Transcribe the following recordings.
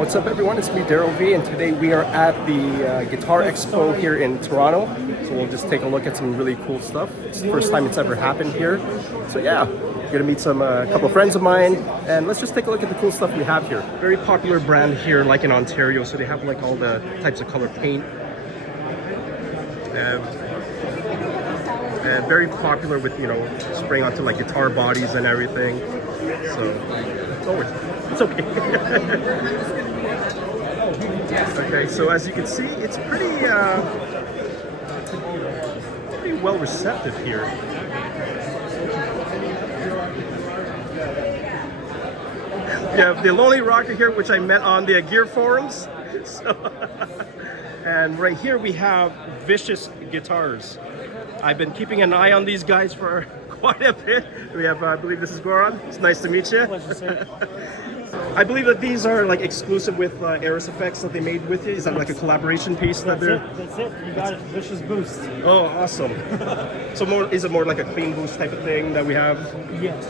What's up everyone, it's me Derryl Vi, and today we are at the Guitar Expo here in Toronto. So we'll just take a look at some really cool stuff. It's the first time it's ever happened here. So yeah, gonna meet some couple of friends of mine, and let's just take a look at the cool stuff we have here. Very popular brand here, like in Ontario, so they have like all the types of color paint. And very popular with, you know, spraying onto like guitar bodies and everything. So it's okay. Okay, so as you can see, it's pretty well receptive here. We have the Lonely Rocker here, which I met on the gear forums. So, and right here we have Vicious Guitars. I've been keeping an eye on these guys for quite a bit. We have, I believe this is Goran. It's nice to meet you. Pleasure, sir. I believe that these are like exclusive with Aris Effects that they made with it. Is that like a collaboration piece that they're? That's it. You got it. Vicious Boost. Oh, awesome. So is it more like a clean boost type of thing that we have? Yes.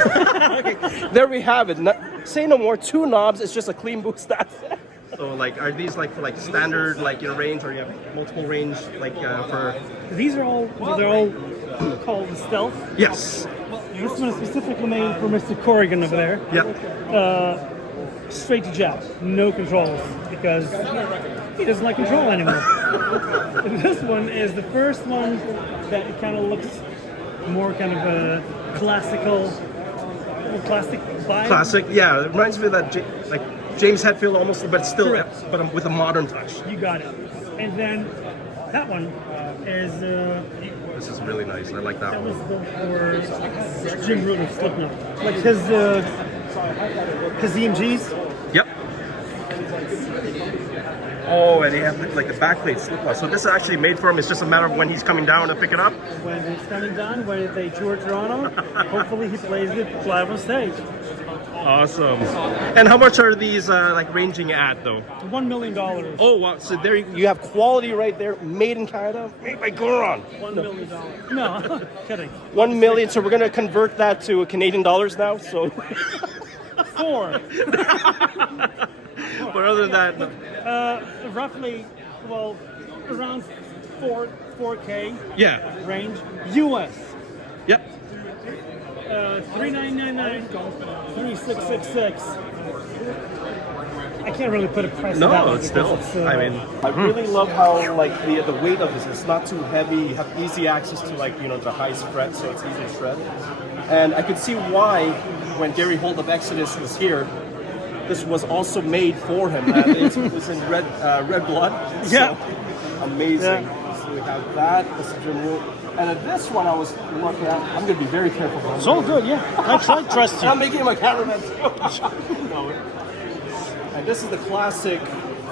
Okay. There we have it. Say no more. 2 knobs. It's just a clean boost. That's it. So like, are these like for like standard like range, or you have multiple range like for? These are all called the Stealth. Yes. This one is specifically made for Mr. Corrigan over there. Yep. Straight to jab, no controls, because he doesn't like control anymore. This one is the first one that it kind of looks more kind of a classic vibe. Classic, yeah. It reminds me of that like James Hetfield almost, but still, Correct. but with a modern touch. You got it. And then that one is. This is really nice. I like that That one. was built for Jim Root of Slipknot. Like his EMGs. Yep. Oh, and they have like the backplate Slipknot. So this is actually made for him. It's just a matter of when he's coming down to pick it up. When it's coming down, when they tour Toronto, hopefully he plays it live on stage. Awesome. And how much are these like ranging at though? $1 million. Oh wow! So there you have quality right there, made in Canada, made by Goran. $1 million. No, kidding. 1 million. So we're gonna convert that to Canadian dollars now. So. 4. But other than that, no. Roughly, well, around 4K Yeah. range. US. Yep. 3999 3666. I can't really put a price on that No, one it's because still. I mean, I really love how like the weight of this. It's not too heavy. You have easy access to like the highest fret, so it's easy to shred. And I could see why when Gary Holt of Exodus was here, this was also made for him. It was in red blood. So, Yeah. amazing. Yeah. So we have that. This is Jim Root. And at this one, I was looking at. I'm going to be very careful. it's all good, yeah. I trust you. I'm making him a cameraman too. No. And this is the classic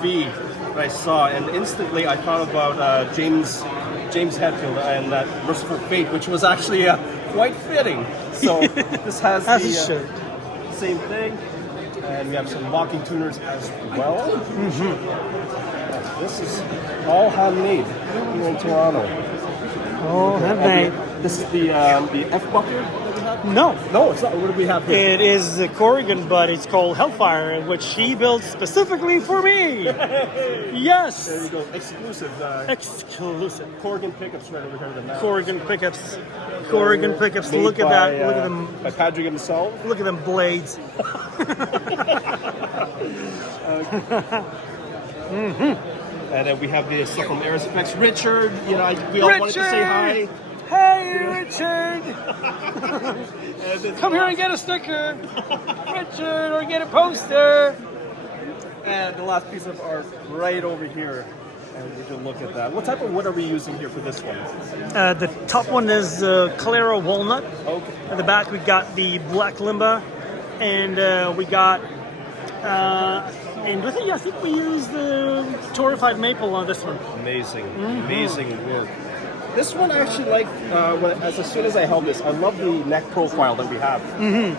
V that I saw, and instantly I thought about James Hetfield and that Merciful Fate, which was actually quite fitting. So this has As the it should. same thing, and we have some locking tuners as well. This is all handmade here in Toronto. Oh, handmade. This is the F bucket that we have. No. No, it's not. What do we have here? It is the Corrigan, but it's called Hellfire, which he built specifically for me. Yes. There you go. Exclusive. Exclusive. Corgan Pickups right over here in the map. Corrigan Pickups. Corrigan Pickups. Made Look at by, that. Look at them. By Patrick himself. Look at them blades. And then we have the stuff from Aris Effects. Richard, we all wanted to say hi. Hey, Richard. And then Come here and get a sticker. Richard, or get a poster. And the last piece of art right over here. And we can look at that. What type of wood are we using here for this one? The top one is Calera Walnut. Okay. At the back, we got the Black Limba, and we got. And I think we used the torrefied maple on this one. Amazing, amazing work. This one I actually like, as soon as I held this, I love the neck profile that we have.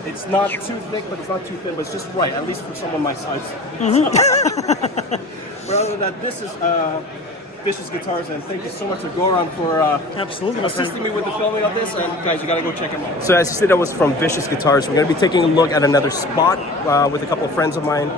It's not too thick, but it's not too thin, but it's just right, at least for someone my size. Rather than that, this is Vicious Guitars, and thank you so much to Goran for Absolutely, assisting me with the filming of this. And guys, you gotta go check him out. So as you see, that was from Vicious Guitars. We're gonna be taking a look at another spot with a couple of friends of mine.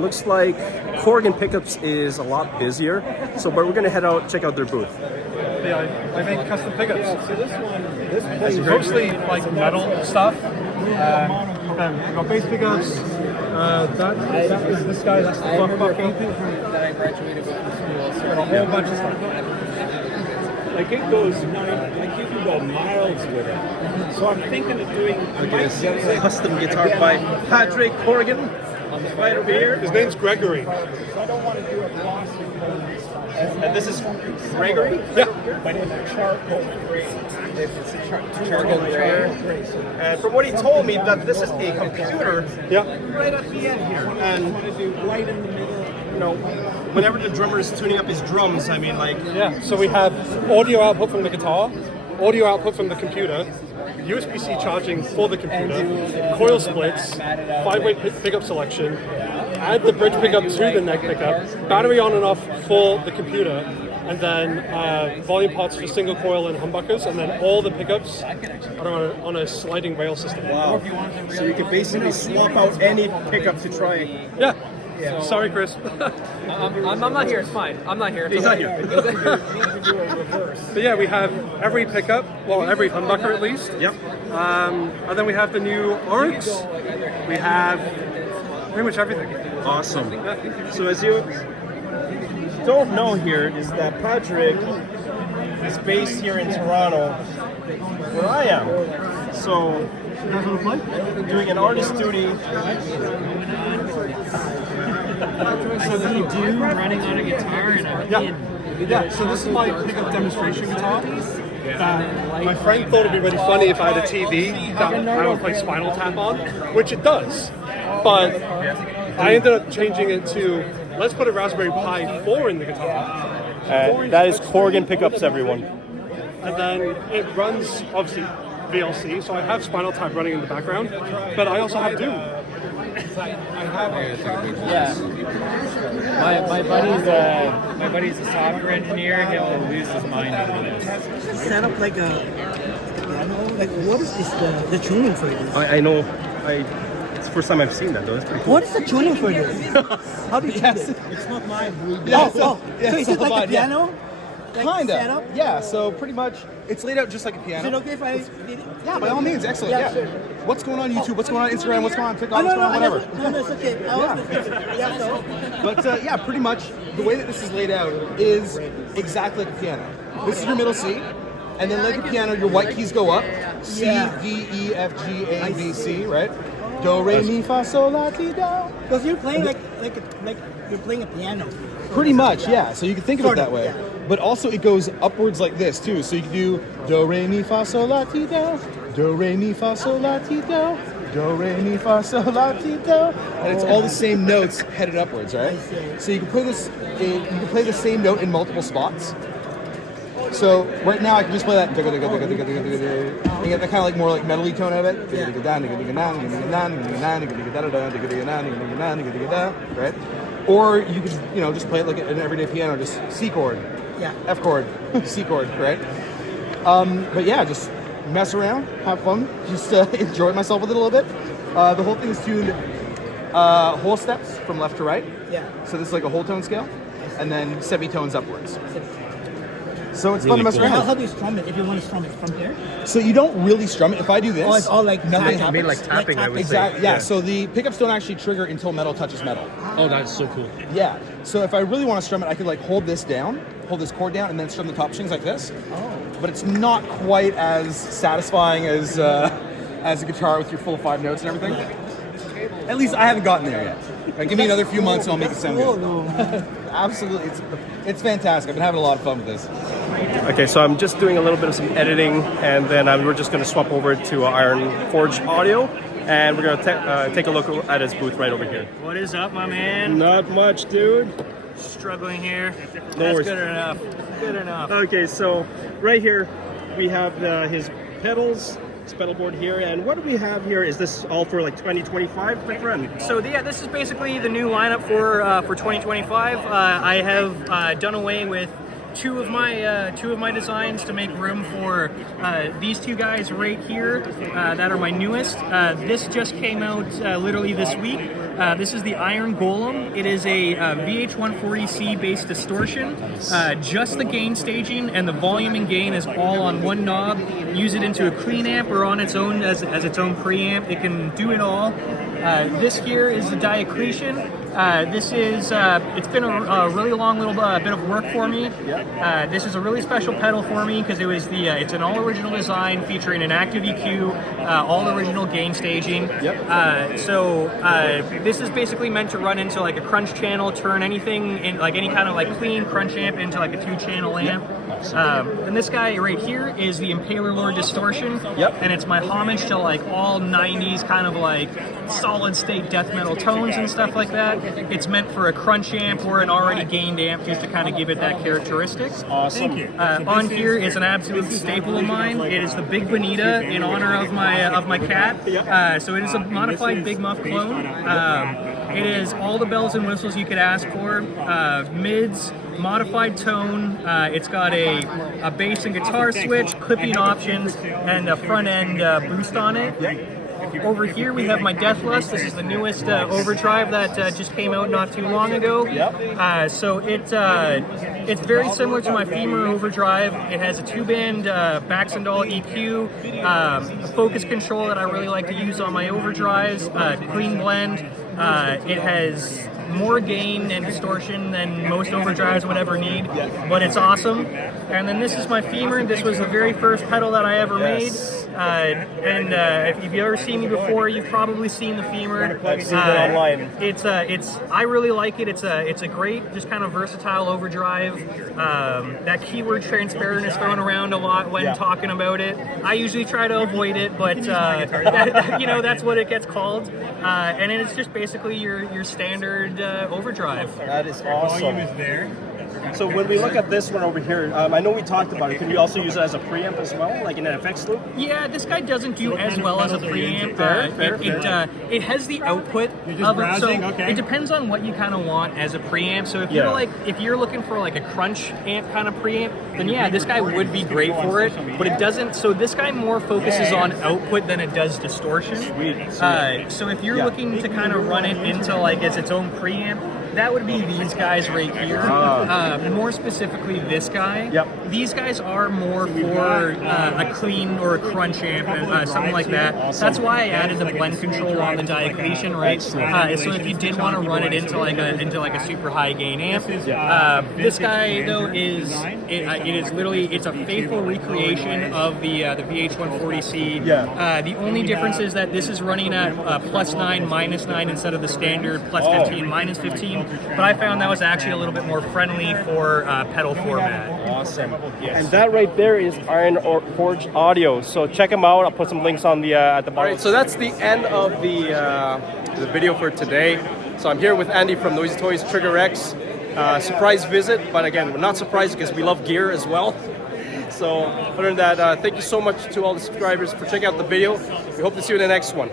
Looks like Corgan Pickups is a lot busier, so but we're gonna head out, check out their booth. Yeah, I make custom pickups. It's mostly like metal stuff. We got bass pickups. That is this guy. That's the fuck bucket. That I graduated with from school. So And a whole bunch of stuff. Like it goes, like you can go miles with it. So I'm thinking of doing. Custom guitar by Patrick Corrigan. Right over here. His name's Gregory. So I don't want to do a glossy one. And this is Gregory? Yeah. But in a charcoal gray. it's a charcoal gray. And from what he told me, that this is a computer Yeah. right at the end here. And, I want to do right in the middle. you know, whenever the drummer is tuning up his drums, I mean, like, Yeah. So we have audio output from the guitar, audio output from the computer, USB-C charging for the computer, coil splits, 5-way pickup selection, add the bridge pickup to the neck pickup, battery on and off for the computer, and then volume pots for single coil and humbuckers, and then all the pickups are on a sliding rail system. wow. So you can basically swap out any pickup to try. Yeah. Sorry, Chris. I'm not here. It's fine. I'm not here. He's not here. But yeah, we have every pickup, well, every humbucker at least. Yep. And then we have the new Oryx. We have pretty much everything. Awesome. So as you don't know here is that Patrick is based here in Toronto, where I am. So doing an artist duty. So then you do running on a guitar and a Yeah, so this is my pickup demonstration guitar. My friend thought it'd be really funny if I had a TV that I would play Spinal Tap on, which it does. But I ended up changing it to, let's put a Raspberry Pi 4 in the guitar. That is Corgan Pickups, everyone. And then it runs, obviously, VLC, so I have Spinal Tap running in the background, but I also have Doom. Yeah. My buddy's a software engineer. He'll lose his mind over this. Set up like a piano. Like what is this the tuning for this? I know. It's the first time I've seen that, though. It's pretty cool. What is the tuning for this? How do you tune it? It's not my breed. So is it like a piano? Like Kinda. setup? Yeah, so pretty much it's laid out just like a Is piano. it okay if I did it? Yeah, by all means, excellent. Yeah, Yeah. sure. What's going on YouTube? What's going on Instagram? What's going on TikTok? Oh, What's no, going on whatever? no, it's okay. Yeah, so. But yeah, pretty much the way that this is laid out is exactly like a piano. This is your middle C, and then like a piano, your white keys go up. C, Yeah. D, E, F, G, A, B, C, right? Do, re, mi, fa, sol, la, ti, do. Because you're playing like you're playing a piano. Pretty much, yeah. So you can think of it Sort of, that way. yeah. But also it goes upwards like this too. So you can do do, re, mi, fa, sol, la, ti, do. Do, re, mi, fa, sol, la, ti, do. Do, re, mi, fa, sol, la, ti, do. And it's all the same notes headed upwards, right? So you can play this. You can play the same note in multiple spots. So right now I can just play that. You get that kind of like more like metal-y tone out of it. Right? Or you could, just play it like an everyday piano, just C chord, Yeah. F chord, C chord, right? But yeah, just mess around, have fun, just enjoy myself with it a little bit. The whole thing is tuned whole steps from left to right. Yeah. So this is like a whole tone scale, and then semitones upwards. So it's fun to mess around How with. do you strum it if you want to strum it from there? So you don't really strum it. If I do this, Oh, it's all like nothing tapping. happens. Made like tapping, I would say. Exactly. Yeah. So the pickups don't actually trigger until metal touches metal. Oh, that's so cool. Yeah. So if I really want to strum it, I could like hold this chord down, and then strum the top strings like this. Oh. But it's not quite as satisfying as a guitar with your full 5 notes and everything. At least I haven't gotten there yet. Like, give me another few months and I'll make it sound Cool, good. no. Absolutely, it's fantastic. I've been having a lot of fun with this. Okay, so I'm just doing a little bit of some editing, and then we're just going to swap over to Iron Forge Audio, and we're going to take a look at his booth right over here. What is up, my man? Not much, dude. Struggling here. No worries. Good enough. Good enough. Okay, so right here we have his pedals, this pedal board here. And what do we have here? Is this all for like 2025, my friend? So yeah, this is basically the new lineup for 2025. I have done away with two of my designs to make room for these two guys right here that are my newest. This just came out literally this week. This is the Iron Golem. It is a VH140C based distortion. Just the gain staging and the volume and gain is all on one knob. Use it into a clean amp or on its own as its own preamp. It can do it all. This here is the Diocletian. This is, it's been a really long little bit of work for me. This is a really special pedal for me because it was it's an all original design featuring an active EQ, all original gain staging. So this is basically meant to run into like a crunch channel, turn anything in like any kind of like clean crunch amp into like a 2-channel amp. And this guy right here is the Impaler Lord Distortion. And it's my homage to like all 90s kind of like solid state death metal tones and stuff like that. It's meant for a crunch amp or an already gained amp just to kind of give it that characteristic. Awesome. On here is an absolute staple of mine. It is the Big Bonita in honor of my cat. So it is a modified Big Muff clone. It is all the bells and whistles you could ask for. Mids, modified tone. It's got a bass and guitar switch, clipping options, and a front end boost on it. Over here we have my Deathlust. This is the newest overdrive that just came out not too long ago. So it's very similar to my Femur overdrive. It has a 2-band Baxandall EQ, a focus control that I really like to use on my overdrives, clean blend. It has more gain and distortion than most overdrives would ever need, but it's awesome. And then this is my Femur. This was the very first pedal that I ever made. If you've ever seen me before, you've probably seen the Femur. I've seen it online. I really like it. It's a great, just kind of versatile overdrive. That keyword transparent is thrown around a lot when talking about it. I usually try to avoid it, but that's what it gets called. And it's just basically your standard overdrive. That is awesome. So when we look at this one over here, I know we talked about it. Can you also use it as a preamp as well, like in an FX loop? Yeah, this guy doesn't do as well as a preamp. It has the output of it, so it depends on what you kind of want as a preamp. So if you're looking for like a crunch amp kind of preamp, then yeah, this guy would be great for it. But it doesn't. So this guy more focuses on output than it does distortion. So if you're looking to kind of run it into like its own preamp, that would be these guys right here. More specifically, this guy. These guys are more for a clean or a crunch amp, something like that. That's why I added the blend control on the Diocletian, right? So if you did want to run it into like a super high gain amp, this guy though is it's a faithful recreation of the VH140C. The only difference is that this is running at +9, -9 instead of the standard +15, -15. But I found that was actually a little bit more friendly for pedal format. Awesome. And that right there is Iron Forge Audio. So check them out. I'll put some links on the at the bottom. All right, so that's the end of the video for today. So I'm here with Andy from Noisy Toys Trigger X. Surprise visit, but again, we're not surprised because we love gear as well. So other than that, thank you so much to all the subscribers for checking out the video. We hope to see you in the next one.